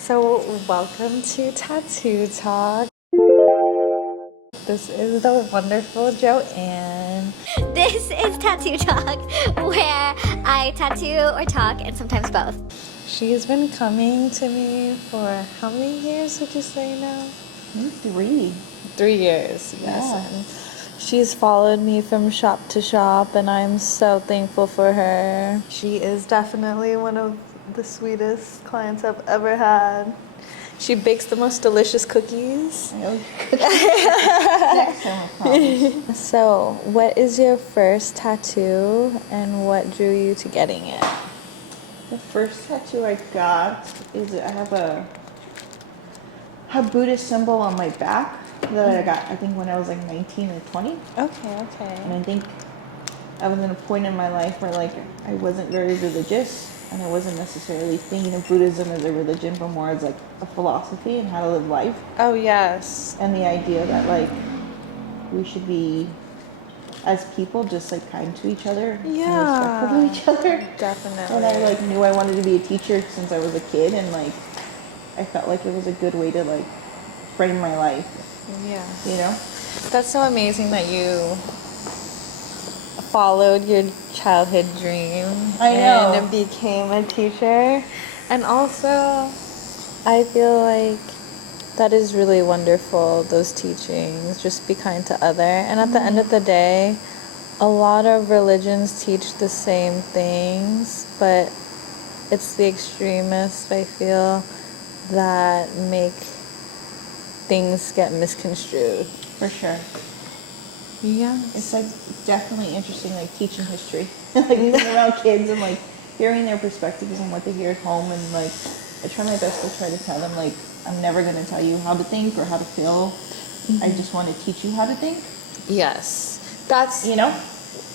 So, welcome to Tattoo Talk. This is the wonderful Joann. This is Tattoo Talk, where I tattoo or talk, and sometimes both. She's been coming to me for how many years would you say now? 3. 3 years, yes. Yeah. And she's followed me from shop to shop, and I'm so thankful for her. She is definitely one of the sweetest clients I've ever had. She bakes the most delicious cookies. So, what is your first tattoo, and what drew you to getting it? The first tattoo I got is I have a Buddhist symbol on my back that I got, I think, when I was like 19 or 20. Okay. And I think I was in a point in my life where like I wasn't very religious, and I wasn't necessarily thinking of Buddhism as a religion, but more as like a philosophy and how to live life. Oh, yes. And the idea that like we should be, as people, just like kind to each other and respectful to each other. Definitely. And I like knew I wanted to be a teacher since I was a kid, and like I felt like it was a good way to like frame my life. Yeah. You know? That's so amazing that you followed your childhood dream. I know. And became a teacher. And also, I feel like that is really wonderful, those teachings. Just be kind to other. And at the end of the day, a lot of religions teach the same things, but it's the extremists, I feel, that make things get misconstrued. For sure. Yeah. It's like definitely interesting, like teaching history, like being around kids and like hearing their perspectives and what they hear at home, and like I try my best to try to tell them like I'm never going to tell you how to think or how to feel. I just want to teach you how to think. Yes. That's, You know?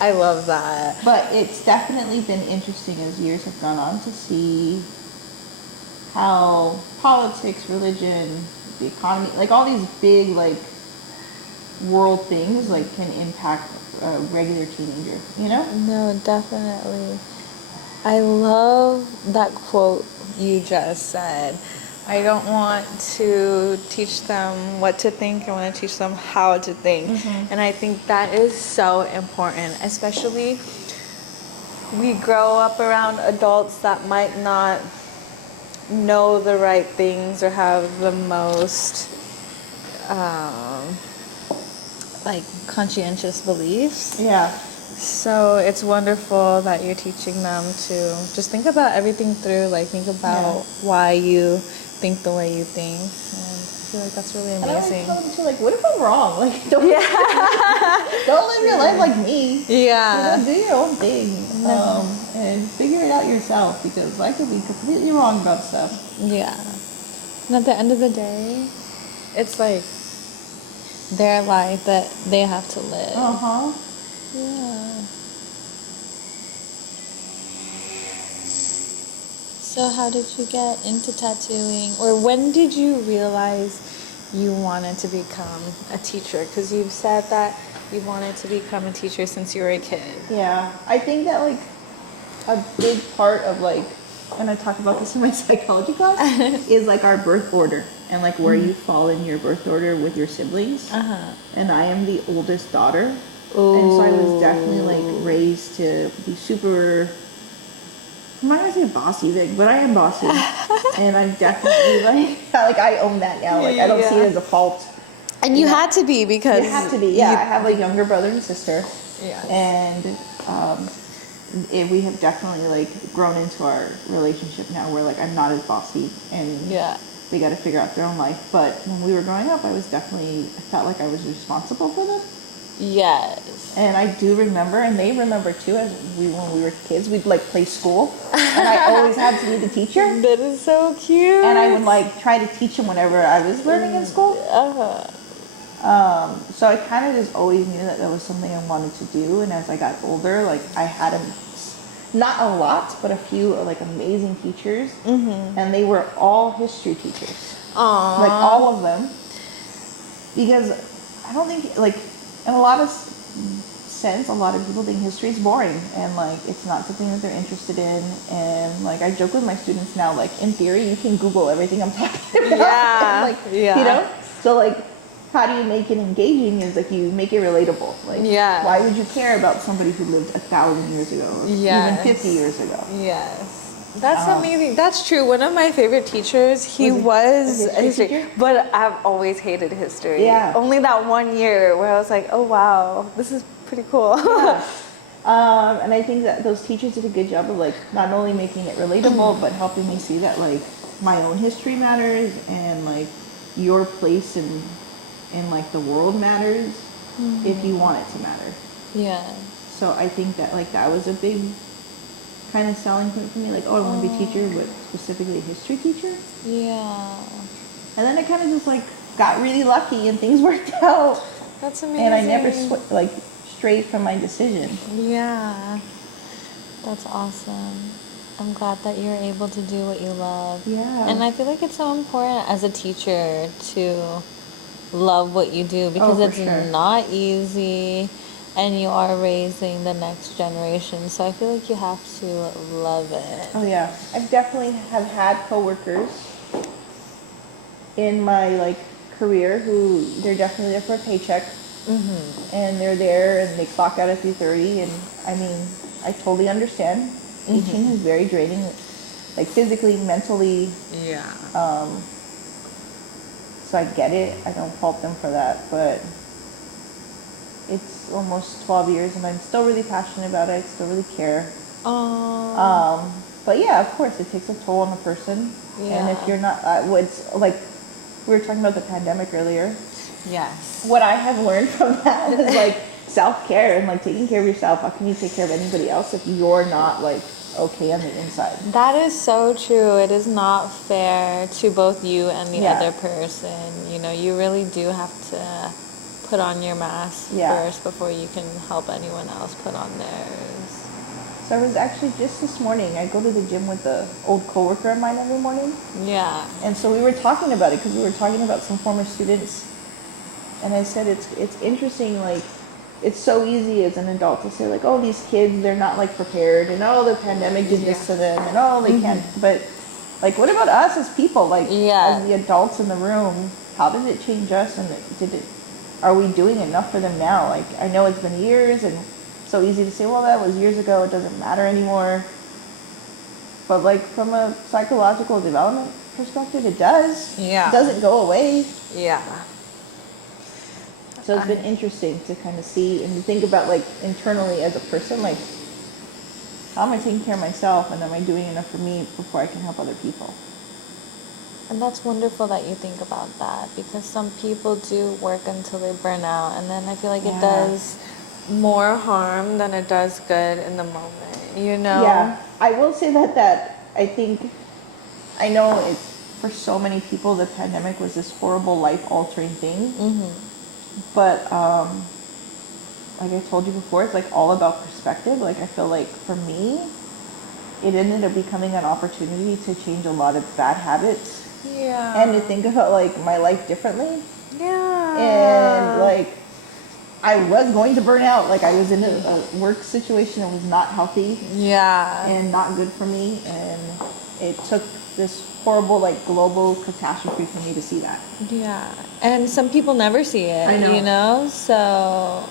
I love that. But it's definitely been interesting as years have gone on to see how politics, religion, the economy, like all these big like world things like can impact a regular teenager, you know? No, definitely. I love that quote you just said. I don't want to teach them what to think. I want to teach them how to think. And I think that is so important, especially we grow up around adults that might not know the right things or have the most like conscientious beliefs. Yeah. So it's wonderful that you're teaching them to just think about everything through, like think about why you think the way you think. And I feel like that's really And I amazing. tell them too, like, what if I'm wrong? Like, don't live your life like me. Yeah. You know, do your own thing. And figure it out yourself, because I could be completely wrong about stuff. Yeah. And at the end of the day, it's like their life that they have to live. Uh-huh. Yeah. So how did you get into tattooing? Or when did you realize you wanted to become a teacher? Because you've said that you wanted to become a teacher since you were a kid. Yeah. I think that, like, a big part of, like, and I talk about this in my psychology class, is, like, our birth order. And, like, where you fall in your birth order with your siblings. And I am the oldest daughter. Ooh. And so I was definitely, like, raised to be super... I'm not gonna say bossy, Vic, but I am bossy. And I'm definitely like I own that now. Like I don't see it as a fault. And you had to be because... You have to be, yeah. I have a younger brother and sister. Yeah. And we have definitely like grown into our relationship now where like I'm not as bossy and they gotta figure out their own life. But when we were growing up, I felt like I was responsible for them. Yes. And I do remember, and they remember too, when we were kids, we'd like play school, and I always had to be the teacher. That is so cute. And I would like try to teach them whenever I was learning in school. So I kind of just always knew that was something I wanted to do. And as I got older, like I had not a lot, but a few like amazing teachers, and they were all history teachers. Aww. Like all of them, because I don't think like. And a lot of sense, a lot of people think history is boring and like it's not something that they're interested in. And like I joke with my students now, like in theory, you can Google everything I'm talking about. Yeah, And, like, yeah. You know, so like, how do you make it engaging? Is like you make it relatable. Like, Yes. why would you care about somebody who lived 1,000 years ago, or Yes. even 50 years ago? Yes. That's amazing. That's true. One of my favorite teachers, he Was was a history teacher? but I've always hated history. Yeah. Only that 1 year where I was like, oh wow, this is pretty cool. Yeah. And I think that those teachers did a good job of like not only making it relatable, but helping me see that like my own history matters and like your place in like the world matters if you want it to matter. Yeah. So I think that like that was a big kind of selling point for me. Like, oh, I want to be a teacher, but specifically a history teacher. Yeah. And then I kind of just like got really lucky and things worked out. That's amazing. And I never strayed from my decision. Yeah. That's awesome. I'm glad that you're able to do what you love. Yeah. And I feel like it's so important as a teacher to love what you do because for it's sure. not easy and you are raising the next generation. So I feel like you have to love it. Oh yeah. I've definitely have had coworkers in my like career who they're definitely there for a paycheck. And they're there and they clock out at 3:30, and I mean I totally understand. Teaching is very draining, like physically, mentally. Yeah. So I get it. I don't fault them for that, but it's almost 12 years and I'm still really passionate about it. I still really care. But yeah, of course, it takes a toll on the person. Yeah. And if you're not, what's like, we were talking about the pandemic earlier. Yes. What I have learned from that is like self-care and like taking care of yourself. How can you take care of anybody else if you're not like okay on the inside? That is so true. It is not fair to both you and the Yeah. other person. You know, you really do have to put on your mask Yeah. first before you can help anyone else put on theirs. So I was actually just this morning, I go to the gym with the old coworker of mine every morning. Yeah. And so we were talking about it because we were talking about some former students. And I said it's interesting, like it's so easy as an adult to say like, oh, these kids, they're not like prepared, and oh, the pandemic did this to them, and oh, they can't. But like, what about us as people, like Yeah. as the adults in the room? How did it change us, and are we doing enough for them now? Like, I know it's been years, and so easy to say, well, that was years ago, it doesn't matter anymore. But like from a psychological development perspective, it does. Yeah. It doesn't go away. Yeah. So it's been interesting to kind of see and think about like internally as a person, like how am I taking care of myself and am I doing enough for me before I can help other people? And that's wonderful that you think about that because some people do work until they burn out, and then I feel like it does more harm than it does good in the moment, you know? Yeah, I will say that I know it's for so many people the pandemic was this horrible life-altering thing. But like I told you before, it's like all about perspective. Like I feel like for me, it ended up becoming an opportunity to change a lot of bad habits. Yeah. And to think about like my life differently. Yeah. And like I was going to burn out. Like I was in a work situation that was not healthy. Yeah. And not good for me. And it took this horrible like global catastrophe for me to see that. Yeah. And some people never see it, I know. you know? So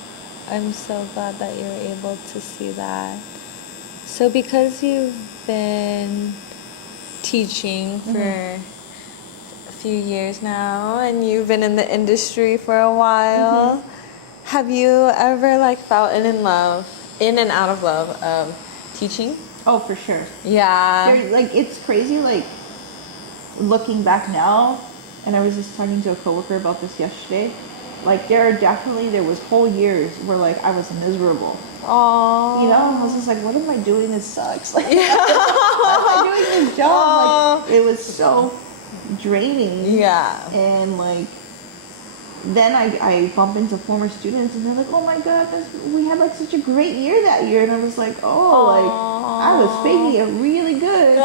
I'm so glad that you're able to see that. So because you've been teaching for a few years now and you've been in the industry for a while, have you ever like felt in and out of love of teaching? Oh, for sure. Yeah. Like it's crazy like looking back now, and I was just talking to a coworker about this yesterday, like there was whole years where like I was miserable. Aww. You know, I was just like, what am I doing? This sucks. Like, why am I doing this job? Like, it was so draining. Yeah. And like, then I bump into former students and they're like, oh my god, we had like such a great year that year. And I was like, like I was faking it really good.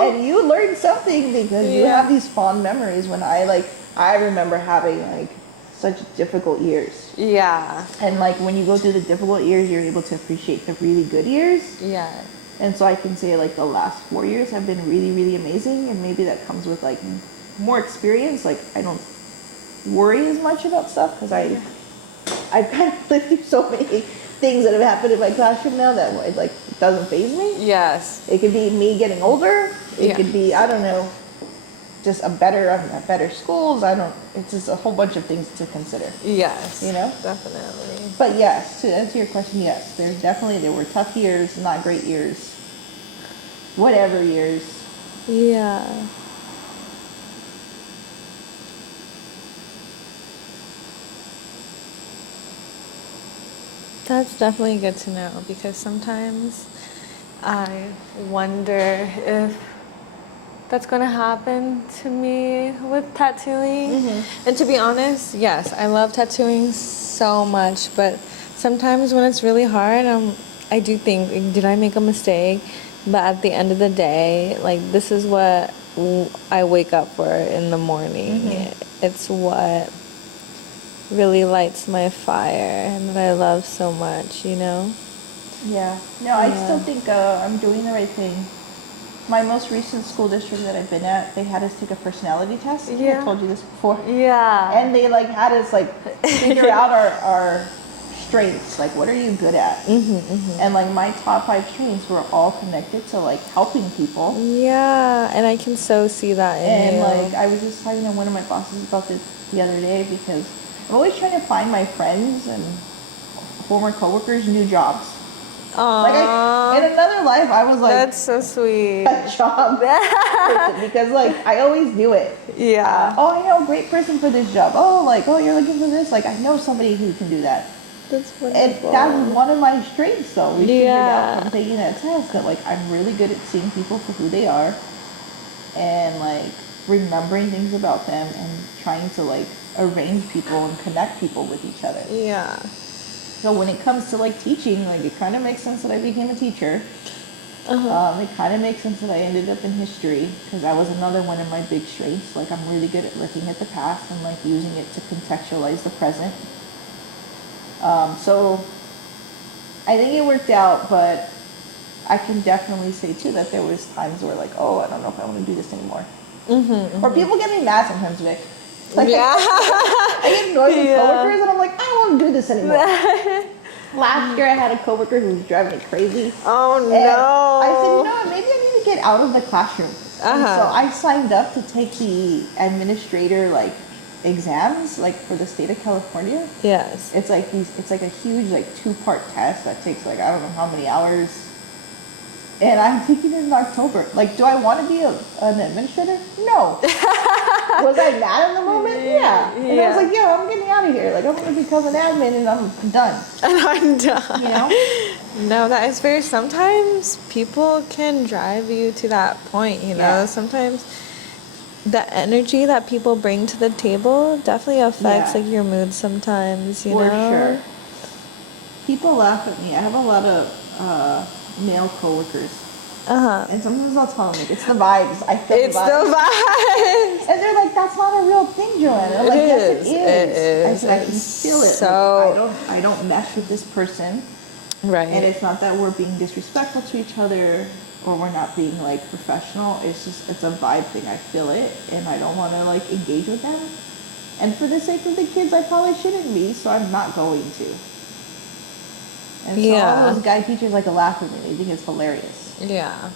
And you learned something because you have these fond memories when I remember having like such difficult years. Yeah. And like when you go through the difficult years, you're able to appreciate the really good years. Yeah. And so I can say like the last 4 years have been really, really amazing. And maybe that comes with like more experience. Like I don't worry as much about stuff because I've kind of lived through so many things that have happened in my classroom now that it doesn't faze me. Yes. It could be me getting older. It Yeah. could be, I don't know, just I'm at better schools. It's just a whole bunch of things to consider. Yes. You know? Definitely. But yes, to answer your question, yes, there were tough years, not great years, whatever years. Yeah. That's definitely good to know because sometimes I wonder if that's going to happen to me with tattooing. And to be honest, yes, I love tattooing so much, but sometimes when it's really hard, I do think, did I make a mistake? But at the end of the day, like this is what I wake up for in the morning. It's what really lights my fire and that I love so much, you know? Yeah. No, I still think I'm doing the right thing. My most recent school district that I've been at, they had us take a personality test. I think I told you this before. Yeah. And they had us figure out our strengths, like what are you good at? And my top 5 strengths were all connected to helping people. Yeah, and I can so see that in you. And I was just talking to one of my bosses about this the other day because I'm always trying to find my friends and former coworkers new jobs. Aww. In another life, I was that's so sweet. A job person because I always do it. Yeah. I know a great person for this job. You're looking for this. I know somebody who can do that. That's wonderful. And that's one of my strengths, though. We figured out from taking that test that I'm really good at seeing people for who they are, and remembering things about them and trying to arrange people and connect people with each other. Yeah. So when it comes to teaching, it kind of makes sense that I became a teacher. It kind of makes sense that I ended up in history because that was another one of my big strengths. I'm really good at looking at the past and using it to contextualize the present. So I think it worked out, but I can definitely say too that there was times where I don't know if I want to do this anymore. Or people get me mad sometimes, Vic. I get annoyed with coworkers and I'm I don't want to do this anymore. Last year I had a coworker who was driving me crazy. Oh no. And I said, you know what, maybe I need to get out of the classroom. And so I signed up to take the administrator exams for the state of California. Yes. It's a huge 2-part test that takes I don't know how many hours. And I'm taking it in October. Do I want to be an administrator? No. Was I mad in the moment? Yeah. And I was I'm getting out of here. I'm going to become an admin and I'm done. And I'm done. You know? No, that is very, sometimes people can drive you to that point, you know? Yeah. Sometimes the energy that people bring to the table definitely affects your mood sometimes, you know? For sure. People laugh at me. I have a lot of male coworkers. And sometimes I'll tell them it's the vibes. I feel it's the vibes. And they're that's not a real thing, Joann. And I'm yes, it is. It is. I can feel it. So I don't mesh with this person. Right. And it's not that we're being disrespectful to each other or we're not being professional. It's a vibe thing. I feel it and I don't want to engage with them. And for the sake of the kids, I probably shouldn't be, so I'm not going to. And so all those guy teachers laugh at me. They think it's hilarious. Yeah.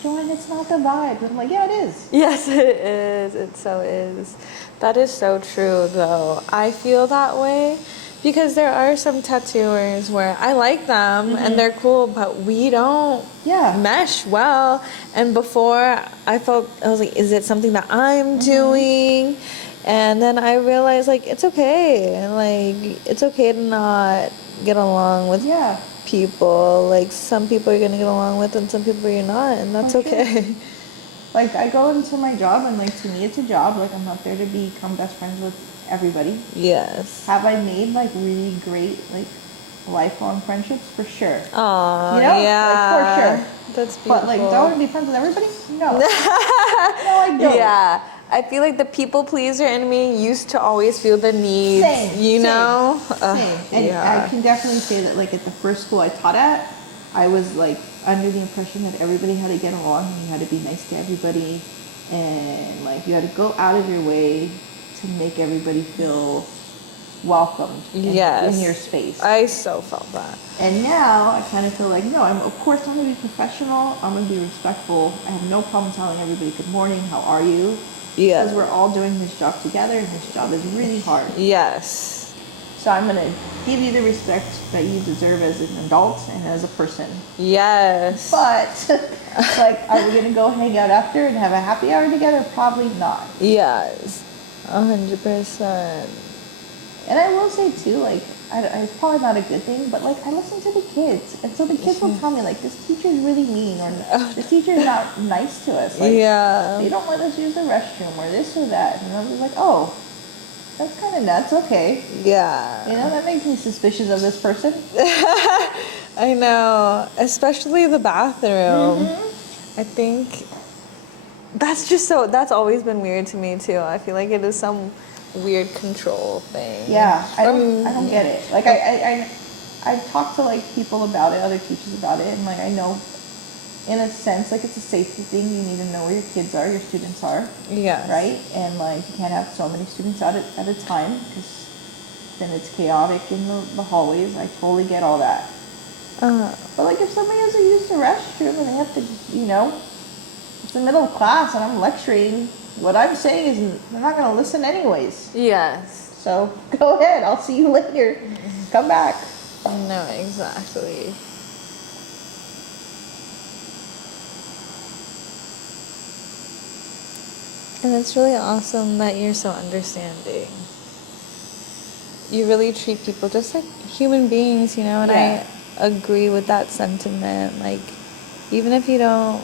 Joann, it's not the vibe. And I'm yeah, it is. Yes, it is. It so is. That is so true, though. I feel that way because there are some tattooers where I like them and they're cool, but we don't mesh well. And before, I was is it something that I'm doing? And then I realized, it's okay. It's okay to not get along with people. Some people you're going to get along with and some people you're not, and that's okay. I go into my job and to me it's a job. I'm not there to become best friends with everybody. Yes. Have I made really great lifelong friendships? For sure. Aw, you know? yeah. For sure. That's beautiful. But do I want to be friends with everybody? No. No, I don't. Yeah. I feel like the people pleaser in me used to always feel the need, Same. Ugh, And yeah. I can definitely say that, like, at the first school I taught at, I was, like, under the impression that everybody had to get along and you had to be nice to everybody. And, like, you had to go out of your way to make everybody feel welcomed in your space. I so felt that. And now I kind of feel like, no, of course I'm going to be professional. I'm going to be respectful. I have no problem telling everybody good morning, how are you? Yeah. Because we're all doing this job together and this job is really hard. Yes. So I'm going to give you the respect that you deserve as an adult and as a person. Yes. But, like, are we going to go hang out after and have a happy hour together? Probably not. Yes. 100%. And I will say too, like, it's probably not a good thing, but, like, I listen to the kids. And so the kids will tell me, like, this teacher's really mean, or this teacher's not nice to us. Like, they don't let us use the restroom, or this or that. And I'm just like, oh, that's kind of nuts. Okay. Yeah. You know, that makes me suspicious of this person. I know. Especially the bathroom. I think that's always been weird to me too. I feel like it is some weird control thing. Yeah, I don't get it. Like, I've talked to, like, people about it, other teachers about it, and, like, I know, in a sense, like, it's a safety thing. You need to know where your kids are, your students are. Yeah. Right? And, like, you can't have so many students out at a time, because then it's chaotic in the hallways. I totally get all that. But, like, if somebody has to use the restroom and they have to, you know, it's the middle of class and I'm lecturing, what I'm saying is they're not going to listen anyways. Yes. So go ahead. I'll see you later. Come back. No, exactly. And it's really awesome that you're so understanding. You really treat people just like human beings, you know, and Yeah. I agree with that sentiment. Like, even if you don't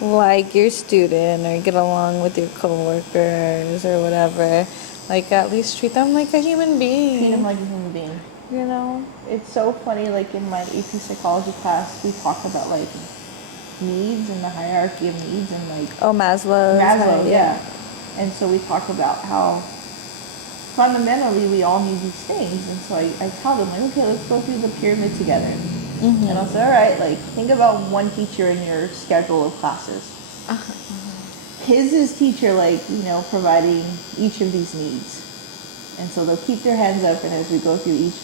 like your student or get along with your coworkers or whatever, like, at least treat them like a human being. Treat them like a human being. You know? It's so funny, like, in my AP psychology class, we talk about, like, needs and the hierarchy of needs and, like, Maslow, yeah. And so we talk about how fundamentally we all need these things. And so I tell them, like, okay, let's go through the pyramid together. And I'll say, all right, like, think about one teacher in your schedule of classes. His is teacher, like, you know, providing each of these needs. And so they'll keep their hands up, and as we go through each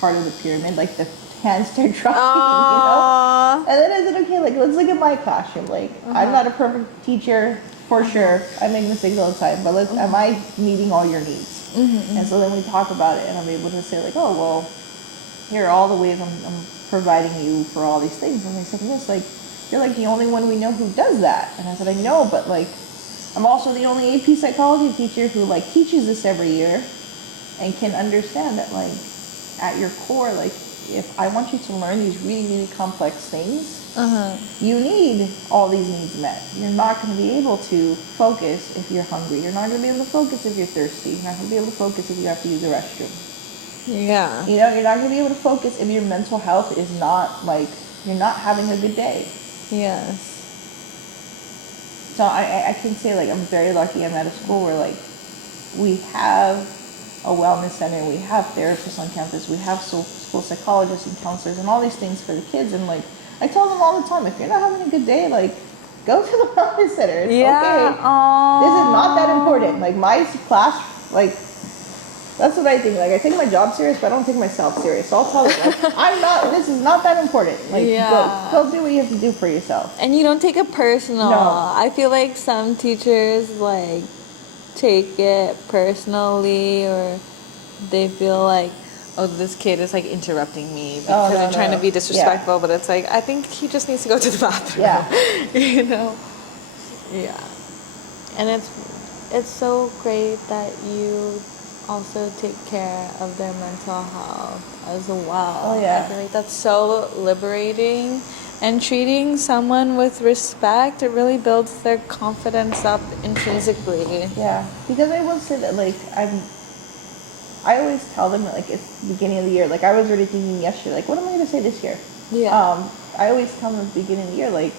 part of the pyramid, like, the hands start dropping, you know? And then I said, okay, like, let's look at my classroom. Like, I'm not a perfect teacher, for sure. I make mistakes all the time, but am I meeting all your needs? And so then we talk about it, and I'm able to say, like, oh, well, here are all the ways I'm providing you for all these things. And they said, yes, like, you're, like, the only one we know who does that. And I said, I know, but, like, I'm also the only AP psychology teacher who, like, teaches this every year and can understand that, like, at your core, like, if I want you to learn these really, really complex things, you need all these needs met. You're not going to be able to focus if you're hungry. You're not going to be able to focus if you're thirsty. You're not going to be able to focus if you have to use the restroom. Yeah. You know, you're not going to be able to focus if your mental health is not, like, you're not having a good day. Yes. So I can say, like, I'm very lucky I'm at a school where, like, we have a wellness center, we have therapists on campus, we have school psychologists and counselors and all these things for the kids. And, like, I tell them all the time, if you're not having a good day, like, go to the wellness center. It's okay. This is not that important. Like, my class, like, that's what I think. Like, I take my job serious, but I don't take myself serious. So I'll tell them, like, this is not that important. Like, go do what you have to do for yourself. And you don't take it personal. No. I feel like some teachers, like, take it personally, or they feel like, oh, this kid is, like, interrupting me because they're trying to be disrespectful. But it's like, I think he just needs to go to the bathroom. Yeah. You know? Yeah. And it's so great that you also take care of their mental health as well. Oh, yeah. I feel like that's so liberating. And treating someone with respect, it really builds their confidence up intrinsically. Yeah. Because I will say that, like, I always tell them that, like, it's the beginning of the year. Like, I was already thinking yesterday, like, what am I going to say this year? Yeah. I always tell them at the beginning of the year, like,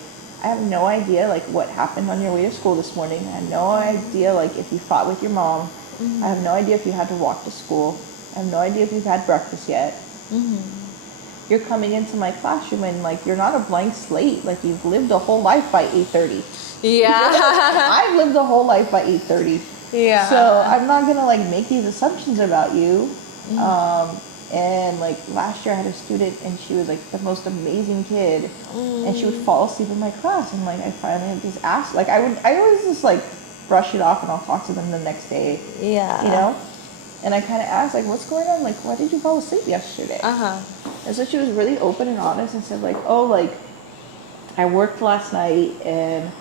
I have no idea like what happened on your way to school this morning. I have no idea like if you fought with your mom. I have no idea if you had to walk to school. I have no idea if you've had breakfast yet. You're coming into my classroom and like you're not a blank slate. Like you've lived a whole life by 8:30. Yeah. I've lived a whole life by 8:30. Yeah. So I'm not gonna like make these assumptions about you. And like last year I had a student and she was like the most amazing kid, and she would fall asleep in my class, and like I finally just asked, like I always just like brush it off and I'll talk to them the next day. Yeah. You know? And I kind of asked like, what's going on? Like, why did you fall asleep yesterday? And so she was really open and honest and said like, oh, like I worked last night and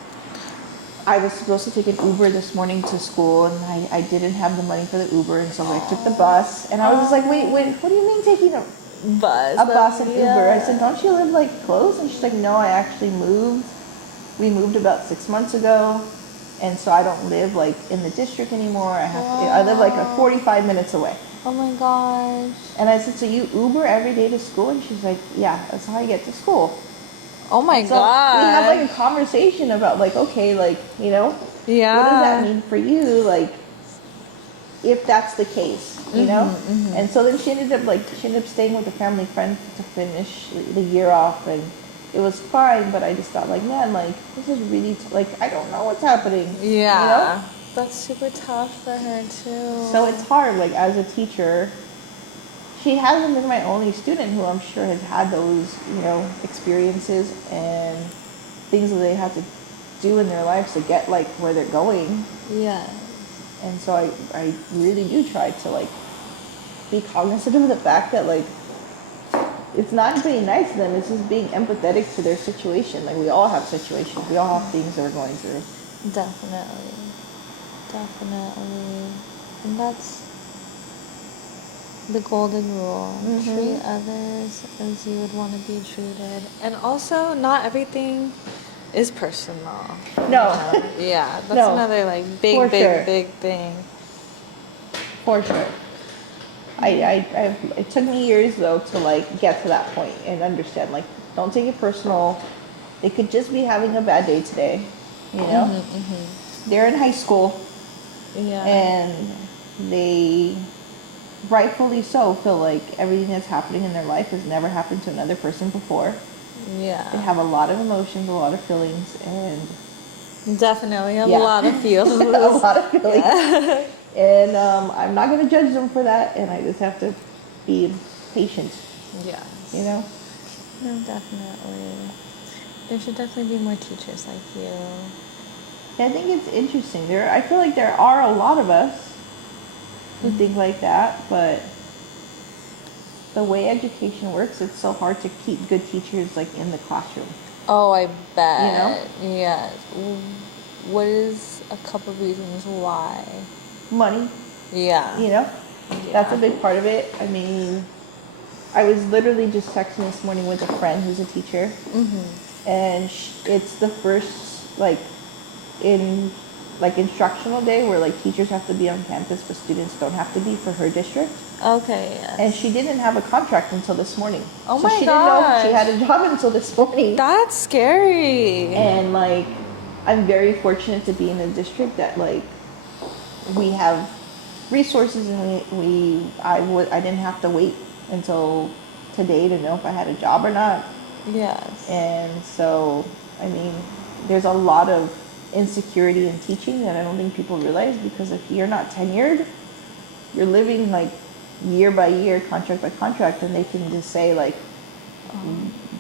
I was supposed to take an Uber this morning to school, and I didn't have the money for the Uber, and so I took the bus. And I was just like, wait, what do you mean taking a bus and Uber? I said, don't you live like close? And she's like, no, I actually moved. We moved about 6 months ago, and so I don't live like in the district anymore. I live like 45 minutes away. Oh my gosh. And I said, so you Uber every day to school? And she's like, yeah, that's how I get to school. Oh my So god. we had like a conversation about like, okay, like, you know, Yeah. what does that mean for you? Like, if that's the case, you know? And so then she ended up staying with a family friend to finish the year off, and it was fine, but I just thought like, man, like, this is really, like, I don't know what's happening. Yeah. You know? That's super tough for her too. So it's hard, like, as a teacher. She hasn't been my only student who I'm sure has had those, you know, experiences and things that they have to do in their lives to get like where they're going. Yeah. And so I really do try to like be cognizant of the fact that like it's not being nice to them, it's just being empathetic to their situation. Like we all have situations, we all have things that we're going through. Definitely. And that's the golden rule. Treat others as you would want to be treated. And also, not everything is personal. No. Yeah, that's No. another like For sure. big thing. For sure. It took me years though to like get to that point and understand like don't take it personal. They could just be having a bad day today, you know. They're in high school, Yeah. and they rightfully so feel like everything that's happening in their life has never happened to another person before. They Yeah. have a lot of emotions, a lot of feelings, and Definitely a Yeah. lot of feels. a lot of feelings. And I'm not going to judge them for that, and I just have to be patient, Yes. you know? No, definitely. There should definitely be more teachers like you. I think it's interesting. I feel like there are a lot of us who think like that, but the way education works, it's so hard to keep good teachers like in the classroom. Oh, I bet. You know? Yeah. What is a couple reasons why? Money, Yeah. you know? That's a big part of it. I mean, I was literally just texting this morning with a friend who's a teacher, and it's the first instructional day where like teachers have to be on campus but students don't have to be for her district. Okay. Yes. And she didn't have a contract until this morning. Oh so my she didn't know if gosh. she had a job until this morning. That's scary. And like I'm very fortunate to be in a district that like we have resources, and I didn't have to wait until today to know if I had a job or not. Yes. And so I mean there's a lot of insecurity in teaching that I don't think people realize, because if you're not tenured, you're living like year by year, contract by contract, and they can just say like,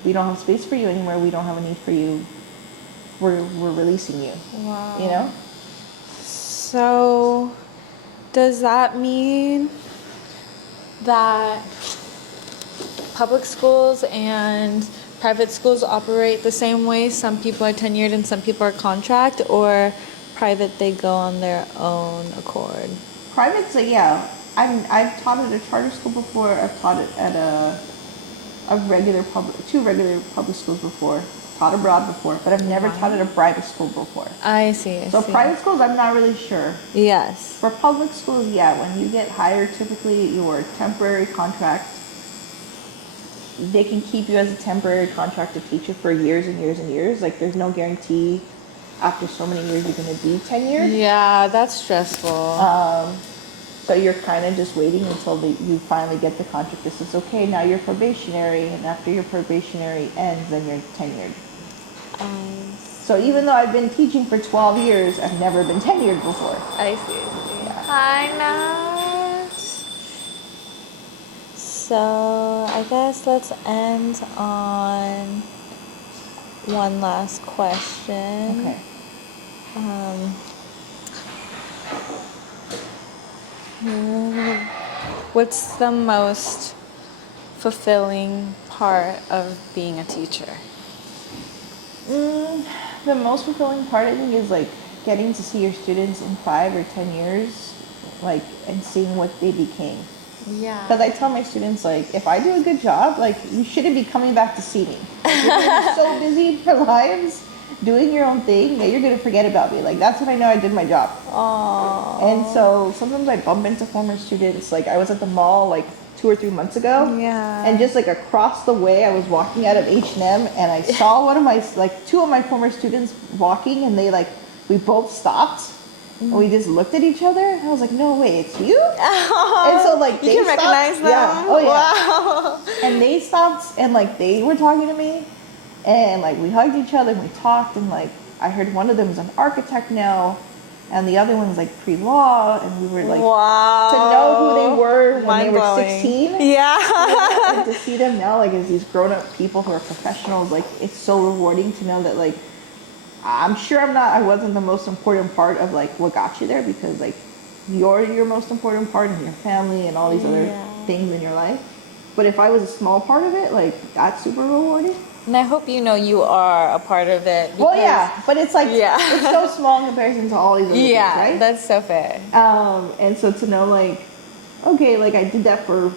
we don't have space for you anymore, we don't have a need for you, we're releasing you. Wow. You know? So, does that mean that public schools and private schools operate the same way? Some people are tenured and some people are contract, or private they go on their own accord? Private, so yeah. I've taught at a charter school before. I've taught it at two regular public schools before. Taught abroad before, but I've never taught at a private school before. I see. So private schools, I'm not really sure. Yes. For public schools, yeah, when you get hired, typically your temporary contract they can keep you as a temporary contracted teacher for years and years and years. Like there's no guarantee after so many years you're going to be tenured. Yeah, that's stressful. So you're kind of just waiting until you finally get the contract that says, okay, now you're probationary, and after your probationary ends, then you're tenured. So even though I've been teaching for 12 years, I've never been tenured before. I see. Hi, Nat. So I guess let's end on one last question. Okay. What's the most fulfilling part of being a teacher? The most fulfilling part, I think, is like getting to see your students in 5 or 10 years, like, and seeing what they became. Yeah. Because I tell my students, like, if I do a good job, like, you shouldn't be coming back to see me. Like, you're gonna be so busy in your lives doing your own thing that you're gonna forget about me. Like, that's when I know I did my job. Aww. And so sometimes I bump into former students. Like, I was at the mall like 2 or 3 months ago. Yeah. And just like across the way, I was walking out of H&M, and I saw one of my, like, 2 of my former students walking, and we both stopped. And we just looked at each other, and I was like, no, wait, it's you? And so, like, you they can stopped. recognize them? Yeah. Oh, yeah. Wow. And they stopped, and, like, they were talking to me, and, like, we hugged each other, and we talked, and, like, I heard one of them is an architect now, and the other one's, like, pre-law, and we were, like, wow. to know who they were when they were Mind-blowing. 16. Yeah. And to see them now, like, as these grown-up people who are professionals, like, it's so rewarding to know that, like, I'm sure I wasn't the most important part of, like, what got you there, because, like, you're your most important part in your family and all these other things in your life. But if I was a small part of it, like, that's super rewarding. And I hope you know you are a part of it. Well, yeah, but it's like, Yeah. it's so small in comparison to all these other things, right? That's so fair. And so to know, like, okay, like, I did that for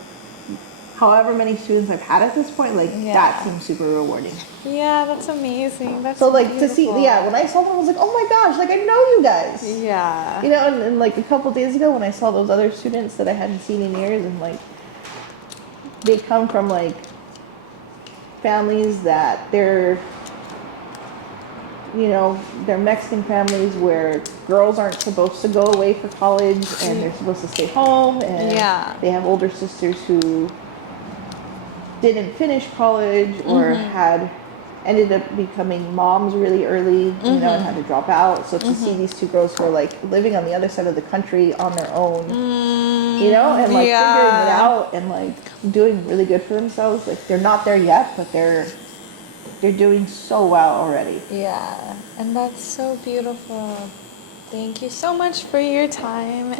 however many students I've had at this point, like, that seems super rewarding. Yeah, that's amazing. That's So, like, beautiful. to see, when I saw them, I was like, oh my gosh, like, I know you guys. Yeah. You know, and like a couple days ago when I saw those other students that I hadn't seen in years, and, like, they come from, like, families that they're Mexican families where girls aren't supposed to go away for college, and they're supposed to stay home, and they have older sisters who didn't finish college or ended up becoming moms really early, and had to drop out. So to see these 2 girls who are, like, living on the other side of the country on their own, and, like, figuring it out and, like, doing really good for themselves. Like, they're not there yet, but they're doing so well already. Yeah, and that's so beautiful. Thank you so much for your time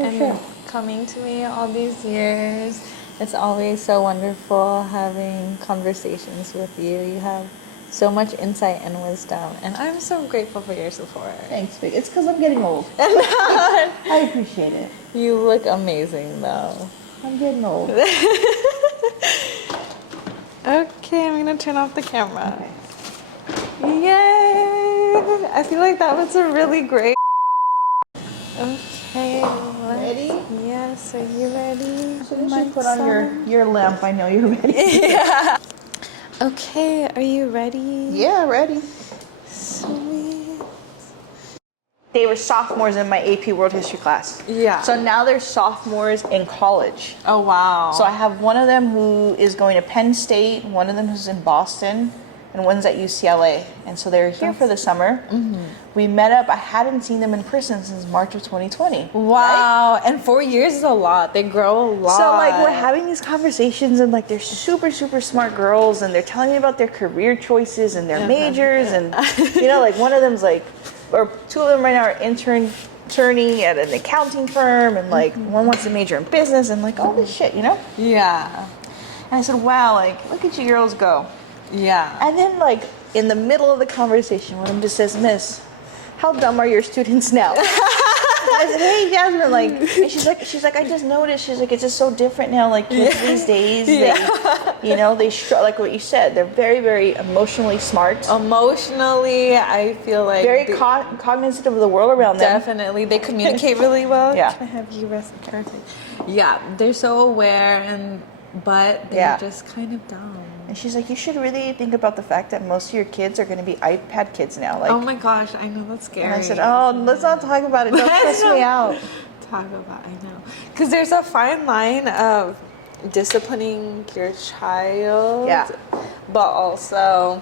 coming to me all these years. It's always so wonderful having conversations with you. You have so much insight and wisdom, and I'm so grateful for your support. Thanks, Big. It's because I'm getting old. I appreciate it. You look amazing, though. I'm getting old. Okay, I'm gonna turn off the camera. Okay. Yay! I feel like that was a really great. Okay. Ready? Yes, are you ready? So you should put on your lamp. I know you're ready. Yeah. Okay, are you ready? Yeah, ready. Sweet. They were sophomores in my AP World History class. Yeah. So now they're sophomores in college. Oh, wow. So I have one of them who is going to Penn State, one of them who's in Boston, and one's at UCLA. And so they're here for the summer. We met up. I hadn't seen them in person since March of 2020. Wow. Right? And 4 years is a lot. They grow a lot. So, like, we're having these conversations, and, like, they're super, super smart girls, and they're telling me about their career choices and their majors. And, like, one of them's, like, or 2 of them right now are interning at an accounting firm, and, like, one wants to major in business, and, like, all this shit, Yeah. And I said, wow, like, look at you girls go. Yeah. And then, like, in the middle of the conversation, one of them just says, Miss, how dumb are your students now? I said, hey, Jasmine, like, and she's like, I just noticed, she's like, it's just so different now, like, kids these days, they like what you said, they're very, very emotionally smart. Emotionally, I feel like Very cognizant of the world around them. definitely, they communicate really well. Yeah. Can I have you rest the Yeah, they're so aware, but they're just kind of dumb. And she's like, you should really think about the fact that most of your kids are going to be iPad kids now. Like, Oh my gosh, I know that's scary. and I said, oh, let's not talk about it. Don't stress me out. Talk about, I know. Because there's a fine line of disciplining your child. Yeah. But also,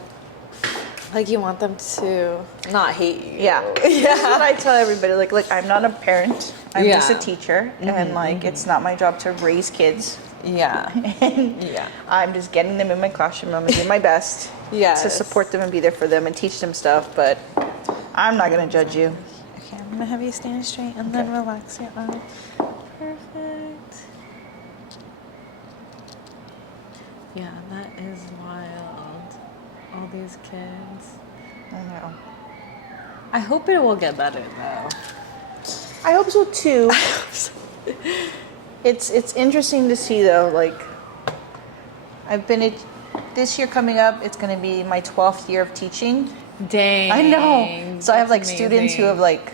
like, you want them to not hate you. Yeah. That's what I tell everybody. Like, look, I'm not a parent. I'm just a Yeah. teacher. And, like, it's not my job to raise kids. Yeah. And Yeah. I'm just getting them in my classroom. I'm going to do my best Yes. to support them and be there for them and teach them stuff. But I'm not going to judge you. Okay, I'm gonna have you stand straight and then relax your arm. Perfect. Yeah, that is wild. All these kids. I know. I hope it will get better though. I hope so too. It's interesting to see though. Like, I've been this year coming up. It's going to be my 12th year of teaching. Dang. I know. So I have like that's students who amazing. have like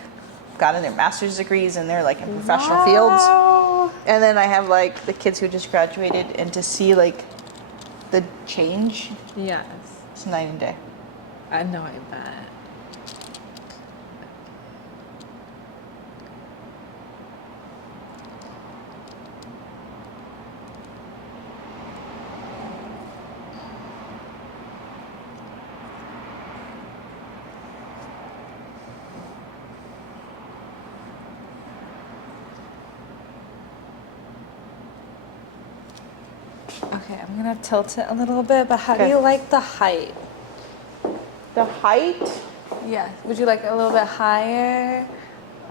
gotten their master's degrees and they're like in professional fields. Wow. And then I have like the kids who just graduated, and to see like the change, Yes. it's night and day. I know, I bet. Okay, I'm gonna tilt it a little bit, but how do Okay. you like the height? The height, Yeah. Would you like it a little bit higher?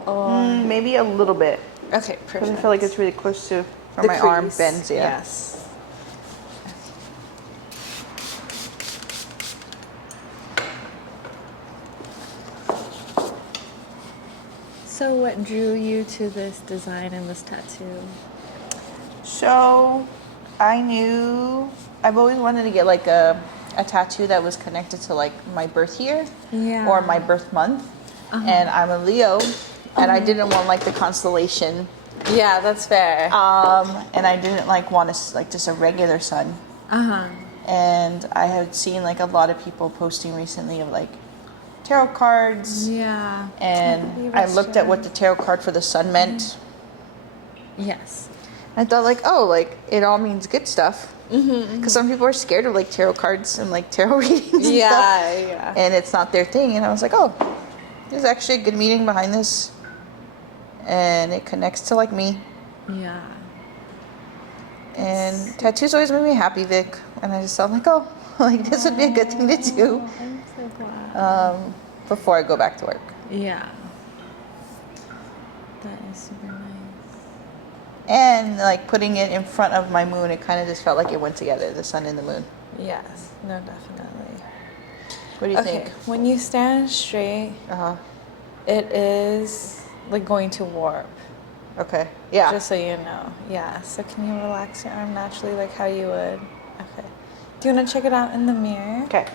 Or maybe a little bit, okay, because perfect. I feel like it's really close to where The my arm crease. bends. Yeah. Yes. So, what drew you to this design and this tattoo? So I knew I've always wanted to get like a tattoo that was connected to like my birth year Yeah. or my birth month. And I'm a Leo, and I didn't want like the constellation, Yeah, that's fair. and I didn't like want to like just a regular sun. And I had seen like a lot of people posting recently of like tarot cards, Yeah. and I looked at what the tarot card for the sun meant. Yes. I thought like, oh, like it all means good stuff. Because some people are scared of like tarot cards and like tarot readings and stuff, Yeah. and it's not their thing. And I was like, oh, there's actually a good meaning behind this, and it connects to like me. Yeah. And tattoos always made me happy, Vic. And I just felt like, oh, like this would be a good thing to do I'm so glad. before I go back to work. Yeah. That is super nice. And like putting it in front of my moon, it kind of just felt like it went together, the sun and the moon. Yes. No, definitely. What do you Okay. think? When you stand straight, Uh-huh. it is like going to warp. Okay. Yeah. Just so you know. Yeah. So can you relax your arm naturally like how you would? Okay. Do you want to check it out in the mirror? Okay.